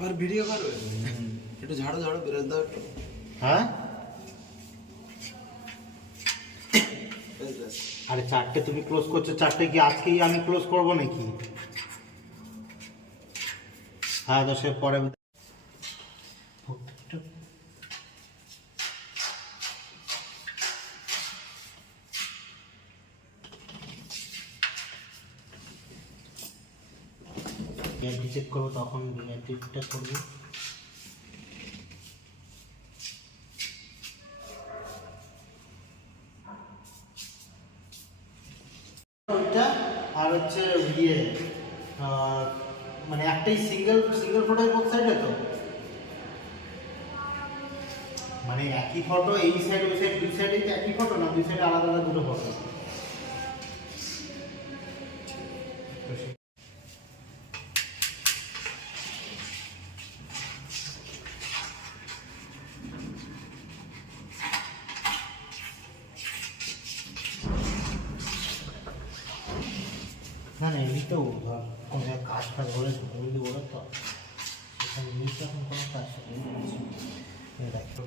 আবার ভিডিও করবে? একটু ঝাড়ো ঝাড়ো বেরোজ দাও একটু। হ্যাঁ বেশ বেশ। আরে 4টে তুমি ক্লোজ করছো, 4টে কি আজকেই আমি ক্লোজ করবো নাকি? হ্যাঁ 10-এর পরে বিআরটি চেক করবো, তখন বিআরটিটা করবো। ওইটা আর হচ্ছে ইয়ে মানে একটাই সিঙ্গেল ফটো বোথ সাইডে, তো মানে একই ফটো এই সাইড ওই সাইড দুই সাইডে একই ফটো, না দুই সাইডে আলাদা আলাদা দুটো ফটো? না না এমনিতেও ধর কোনো জায়গায় কাজ ফাজ বলে বলে তো সেখানে এমনিতে এখন কোনো কাজ দেখো